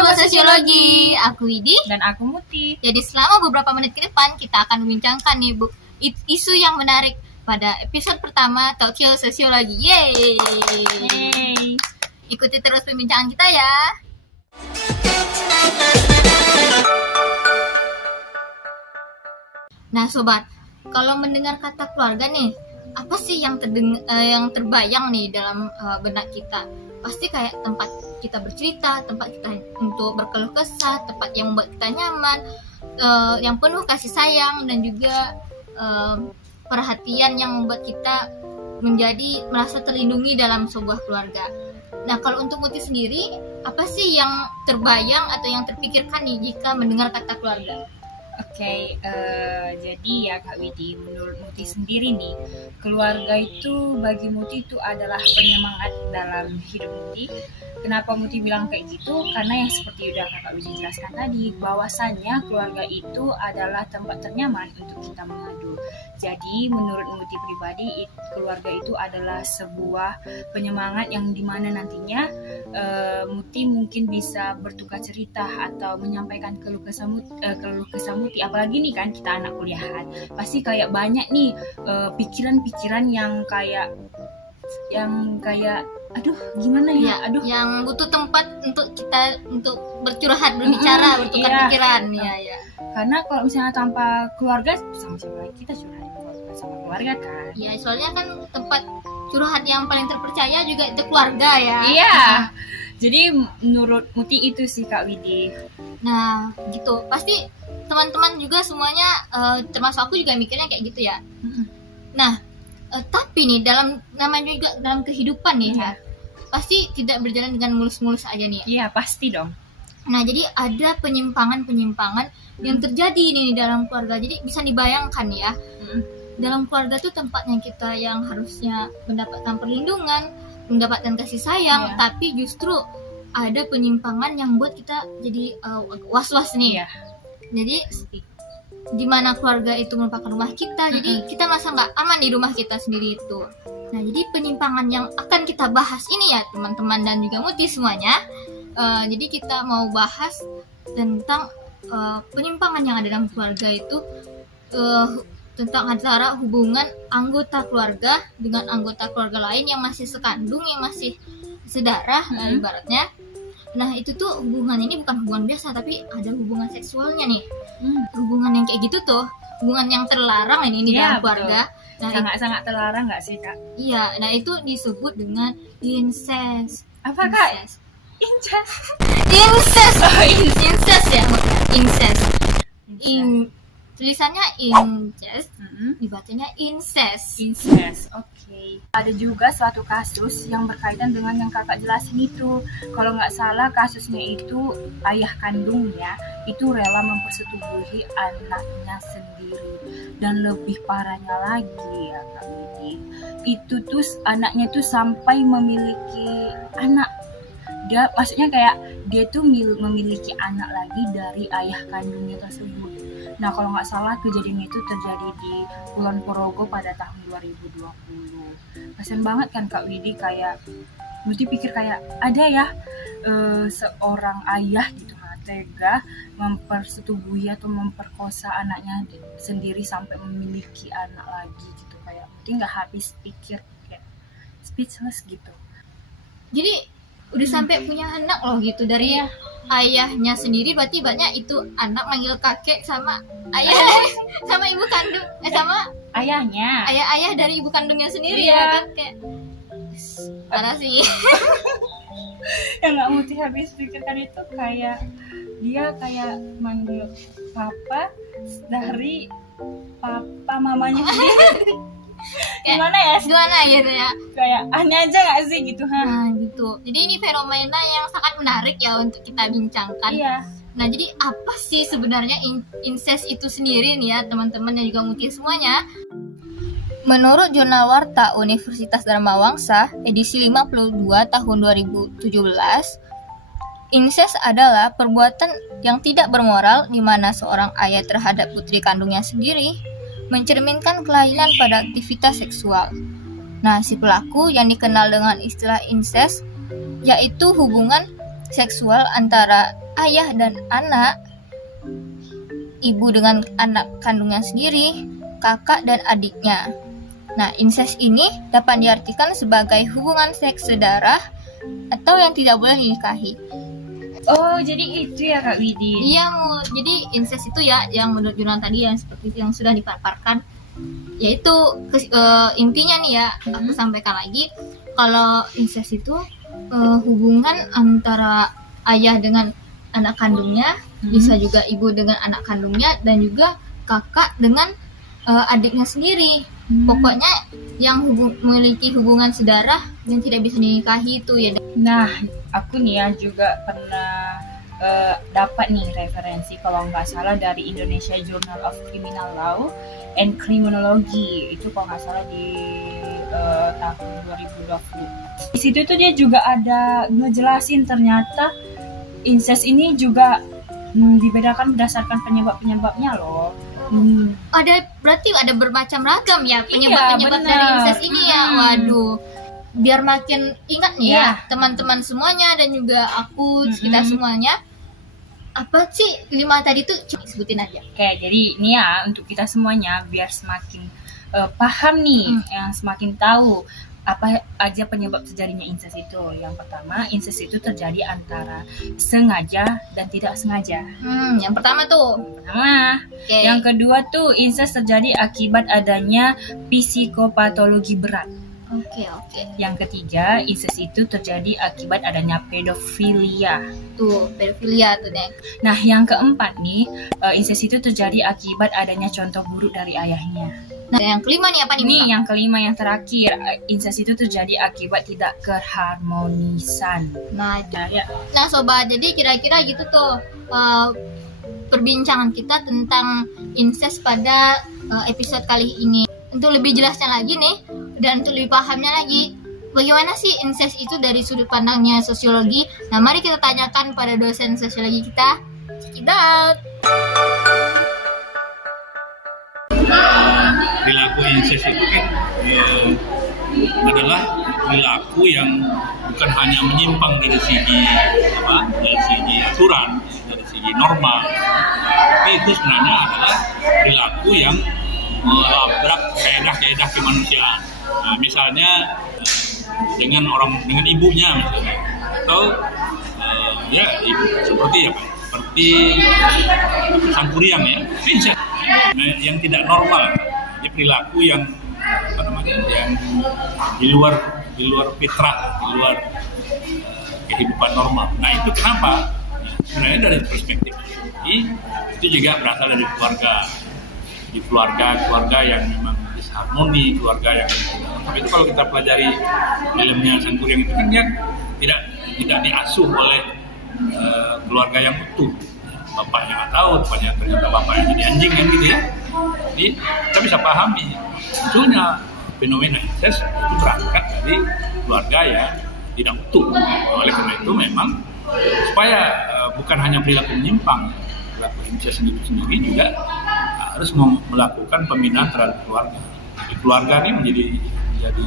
Sobat Sosiologi, aku Widi dan aku Muti. Jadi selama beberapa menit ke depan kita akan membincangkan nih Bu, isu yang menarik pada episode pertama Talk Show Sosiologi. Yeay. Ikuti terus pembincangan kita ya. Nah sobat, kalau mendengar kata keluarga nih, apa sih yang terbayang nih dalam benak kita? Pasti kayak tempat kita bercerita, tempat kita untuk berkeluh kesah, tempat yang membuat kita nyaman, yang penuh kasih sayang dan juga perhatian yang membuat kita menjadi merasa terlindungi dalam sebuah keluarga. Nah kalau untuk Muti sendiri, apa sih yang terbayang atau yang terpikirkan nih jika mendengar kata keluarga? Oke, jadi ya Kak Widi, menurut Muti sendiri nih, keluarga itu bagi Muti itu adalah penyemangat dalam hidup Muti. Kenapa Muti bilang kayak gitu? Karena yang seperti udah Kak Widi jelaskan tadi, bahwasannya keluarga itu adalah tempat ternyaman untuk kita mengadu. Jadi menurut Muti pribadi, keluarga itu adalah sebuah penyemangat yang dimana nantinya Muti mungkin bisa bertukar cerita atau menyampaikan keluh kesah Muti. Apalagi nih kan kita anak kuliahan, pasti kayak banyak nih pikiran-pikiran yang kayak aduh gimana ya, yang butuh tempat untuk kita untuk bercurhat, berbicara, bertukar pikiran ya. Karena kalau misalnya tanpa keluarga, sama siapa lagi kita curhat sama keluarga kan? Ya soalnya kan tempat curhat yang paling terpercaya juga itu keluarga ya. Iya. Jadi menurut Muti itu sih Kak Widi. Nah gitu, pasti teman-teman juga semuanya, termasuk aku juga mikirnya kayak gitu ya. Nah tapi nih namanya juga dalam kehidupan nih ya, pasti tidak berjalan dengan mulus-mulus aja nih ya. Iya pasti dong. Nah jadi ada penyimpangan yang terjadi nih dalam keluarga. Jadi bisa dibayangkan ya, dalam keluarga tuh tempatnya kita yang harusnya mendapatkan perlindungan, mendapatkan kasih sayang, tapi justru ada penyimpangan yang buat kita jadi was-was nih. Jadi di mana keluarga itu merupakan rumah kita, jadi kita merasa nggak aman di rumah kita sendiri itu. Nah jadi penyimpangan yang akan kita bahas ini ya teman-teman dan juga Muti semuanya. Jadi kita mau bahas tentang penyimpangan yang ada dalam keluarga itu, tentang antara hubungan anggota keluarga dengan anggota keluarga lain yang masih sekandung, yang masih sedarah ibaratnya. Nah itu tuh hubungan ini bukan hubungan biasa, tapi ada hubungan seksualnya nih. Hubungan yang kayak gitu tuh hubungan yang terlarang ini di dalam keluarga. Nah, sangat terlarang nggak sih Kak? Iya, nah itu disebut dengan incest. Apa Kak? Incest. Incest ya, incest. Tulisannya incest, dibacanya incest. Oke. Ada juga suatu kasus yang berkaitan dengan yang kakak jelasin itu. Kalau nggak salah kasusnya itu ayah kandungnya itu rela mempersetubuhi anaknya sendiri. Dan lebih parahnya lagi ya Kak Widi, itu tuh anaknya tuh sampai memiliki anak. Maksudnya kayak dia tuh memiliki anak lagi dari ayah kandungnya tersebut. Nah kalau nggak salah kejadian itu terjadi di Kulon Progo pada tahun 2020. Kasian banget kan Kak Widi, kayak Muti pikir kayak ada ya seorang ayah gitu tega mempersetubuhi atau memperkosa anaknya sendiri sampai memiliki anak lagi gitu. Kayak Muti nggak habis pikir, kayak speechless gitu. Jadi udah sampai punya anak loh gitu dari ayahnya sendiri, berarti banyak itu anak manggil kakek sama ayah sama ibu kandung sama ayahnya, ayah dari ibu kandungnya sendiri ya kan, kayak parah sih. Yang nggak Muti habis pikirkan itu kayak dia kayak manggil papa dari papa mamanya sendiri. Gimana gitu ya, kayak aneh aja nggak sih gitu. Nah gitu, jadi ini fenomena yang sangat menarik ya untuk kita bincangkan. Nah jadi apa sih sebenarnya incest itu sendiri nih ya teman-teman dan juga Muti semuanya. Menurut Jurnal Warta Universitas Dharma Wangsa edisi 52 tahun 2017, incest adalah perbuatan yang tidak bermoral di mana seorang ayah terhadap putri kandungnya sendiri mencerminkan kelainan pada aktivitas seksual. Nah, si pelaku yang dikenal dengan istilah incest yaitu hubungan seksual antara ayah dan anak, ibu dengan anak kandungnya sendiri, kakak dan adiknya. Nah, incest ini dapat diartikan sebagai hubungan seks sedarah atau yang tidak boleh dinikahi. Oh, jadi itu ya Kak Widi. Iya, jadi incest itu ya yang menurut Yunan tadi yang seperti yang sudah dipaparkan, yaitu intinya nih ya, aku sampaikan lagi kalau incest itu hubungan antara ayah dengan anak kandungnya, bisa juga ibu dengan anak kandungnya, dan juga kakak dengan adiknya sendiri. Pokoknya yang memiliki hubungan sedarah yang tidak bisa dinikahi itu ya. Nah, aku nih ya juga pernah dapat nih referensi kalau nggak salah dari Indonesia Journal of Criminal Law and Criminology, itu kalau nggak salah di tahun 2020. Di situ tuh dia juga ada ngejelasin ternyata incest ini juga dibedakan berdasarkan penyebab-penyebabnya loh. Berarti ada bermacam ragam ya penyebab-penyebab dari incest ini ya. Waduh, biar makin ingat nih ya teman-teman semuanya dan juga aku kita semuanya. Apa sih 5 tadi tuh, coba sebutin aja. Oke, jadi ini ya untuk kita semuanya biar semakin paham nih, yang semakin tahu apa aja penyebab terjadinya incest itu. Yang pertama, incest itu terjadi antara sengaja dan tidak sengaja. Yang pertama tuh. Okay. Yang kedua tuh, incest terjadi akibat adanya psikopatologi berat. Oke. Yang ketiga, incest itu terjadi akibat adanya pedofilia. Tuh, pedofilia tuh, Nek. Nah, yang keempat nih, incest itu terjadi akibat adanya contoh buruk dari ayahnya. Nah, yang kelima nih apa nih? Nih, yang kelima yang terakhir, incest itu terjadi akibat tidak keharmonisan. Nah, sobat, jadi kira-kira gitu tuh perbincangan kita tentang incest pada episode kali ini. Untuk lebih jelasnya lagi nih, dan untuk lebih pahamnya lagi, bagaimana sih incest itu dari sudut pandangnya sosiologi? Nah, mari kita tanyakan pada dosen sosiologi kita. Check it out. Perilaku incest itu kan adalah perilaku yang bukan hanya menyimpang dari segi aturan, dari segi norma, tapi itu sebenarnya adalah perilaku yang melabrak kaedah-kaedah kemanusiaan. Nah, misalnya dengan ibunya misalnya, atau ibu seperti sangkuriang ya, incest. Nah, yang tidak normal, ini perilaku yang yang di luar fitrah, di luar kehidupan normal. Nah, itu kenapa? Sebenarnya dari perspektif itu juga berasal dari keluarga. Di keluarga yang memang disharmoni, keluarga yang tapi itu kalau kita pelajari filmnya Sangkuriang itu kan dia tidak diasuh oleh keluarga yang utuh. Bapaknya nggak tahu, ternyata bapaknya jadi anjing kan gitu ya. Jadi kita bisa pahami munculnya fenomena incest itu berangkat dari keluarga yang tidak utuh. Oleh karena itu memang supaya bukan hanya perilaku menyimpang, perilaku incest itu sendiri juga harus melakukan pembinaan terhadap keluarga. Jadi keluarga ini menjadi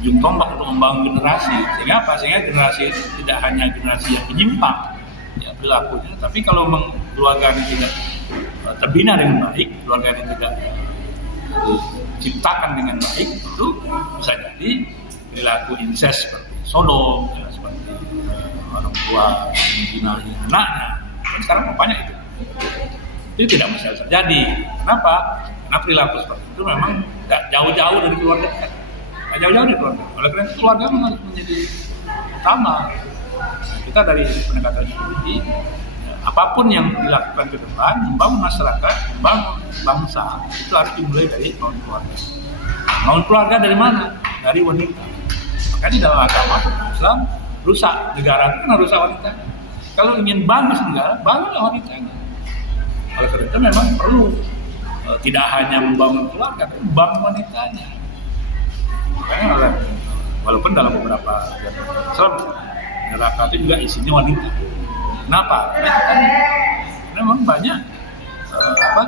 ujung tombak untuk membangun generasi. Sehingga apa? Sehingga generasi tidak hanya generasi yang menyimpang ya perilakunya, tapi kalau keluarga ini tidak terbina dengan baik, keluarga ini tidak diciptakan dengan baik, itu bisa jadi perilaku incest seperti Sodom, ya, seperti orang tua menjinahi anaknya. Dan sekarang banyak itu tidak bisa terjadi. Kenapa? Karena perilaku seperti itu memang tidak jauh-jauh dari keluarga. Tidak jauh-jauh dari keluarga. Oleh karena itu keluarga memang harus menjadi utama. Kita dari pendekatan psikologi, apapun yang dilakukan ke depan, membangun masyarakat, membangun bangsa, itu harus dimulai dari bangun keluarga. Bangun keluarga dari mana? Dari wanita. Makanya dalam agama Islam, rusak negara itu kan rusak wanita. Kalau ingin bagus negara, bangunlah wanitanya. Oleh karena itu memang perlu tidak hanya membangun keluarga, tapi membangun wanitanya. Makanya walaupun dalam beberapa Islam, neraka itu juga isinya wanita. Kenapa? Karena memang banyak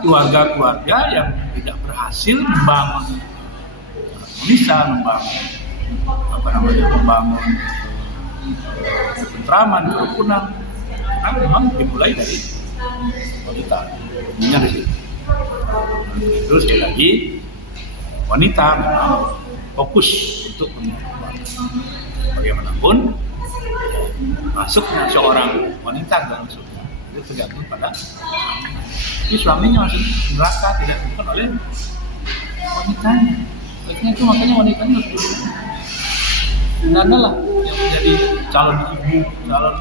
keluarga-keluarga yang tidak berhasil membangun membangun ketentraman, kerukunan. karena memang dimulai dari wanita, ininya di situ. Itu sekali lagi wanita memang fokus untuk menyumbang. Bagaimanapun masuknya seorang wanita ke dalam surga itu tergantung pada tapi suaminya masuk neraka tidak bukan oleh wanitanya. Olehnya itu makanya wanitanya harus dulu. Dan adalah yang menjadi calon ibu, calon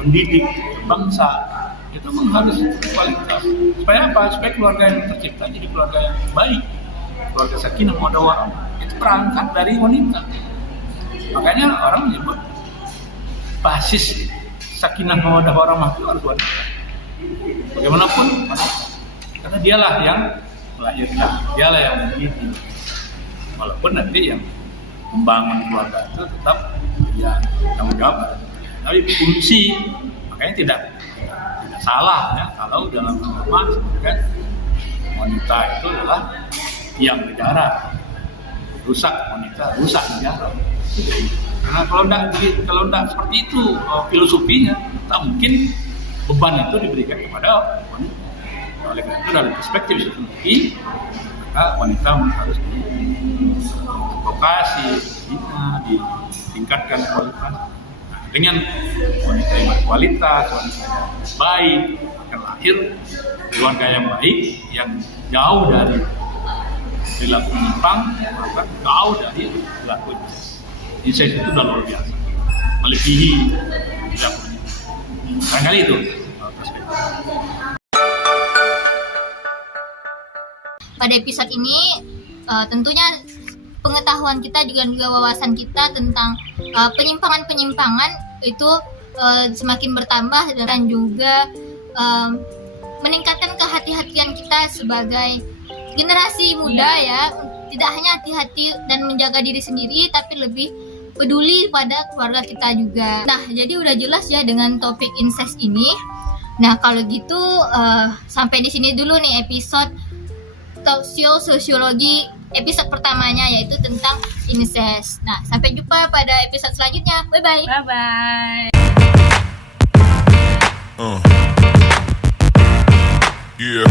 pendidik bangsa itu memang harus kualitas. Supaya apa? Supaya keluarga yang tercipta jadi keluarga yang baik, keluarga sakinah mawaddah warahmah. Itu perangkat dari wanita. Makanya orang menyebut basis sakinah mawaddah warahmah itu harus wanita. Bagaimanapun, karena dialah yang melahirkan, dialah yang mendidik. Walaupun nanti yang membangun keluarga itu tetap ya tanggung jawab. Tapi fungsi makanya tidak salah ya kalau dalam agama disebutkan wanita itu adalah tiang negara. Rusak wanita, rusak negara. Karena kalau tidak seperti itu filosofinya, tak mungkin beban itu diberikan kepada wanita. Oleh karena itu dalam perspektif psikologi, maka wanita harus diadvokasi, ditingkatkan kualitas. Nah, dengan wanita yang berkualitas, wanita yang baik, akan lahir keluarga yang baik, yang jauh dari perilaku menyimpang, maka jauh dari perilaku incest itu sudah luar biasa, melebihi perilaku menyimpang. Barangkali itu perspektif. Pada episode ini tentunya pengetahuan kita juga wawasan kita tentang penyimpangan-penyimpangan itu semakin bertambah dan juga meningkatkan kehati-hatian kita sebagai generasi muda ya, tidak hanya hati-hati dan menjaga diri sendiri tapi lebih peduli pada keluarga kita juga. Nah, jadi udah jelas ya dengan topik incest ini. Nah, kalau gitu sampai di sini dulu nih episode Talk Show Sosiologi episode pertamanya, yaitu tentang incest. Nah, sampai jumpa pada episode selanjutnya. Bye-bye. Bye-bye. Yeah.